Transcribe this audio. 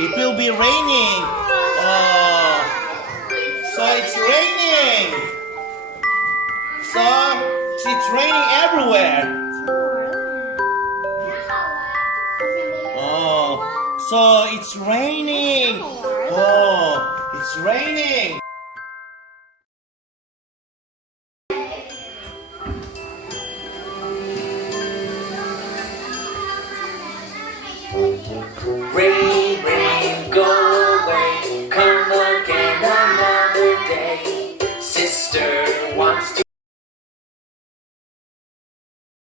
It will be raining. Oh, so it's raining. So it's raining everywhere. Oh, so it's raining. Oh, it's raining.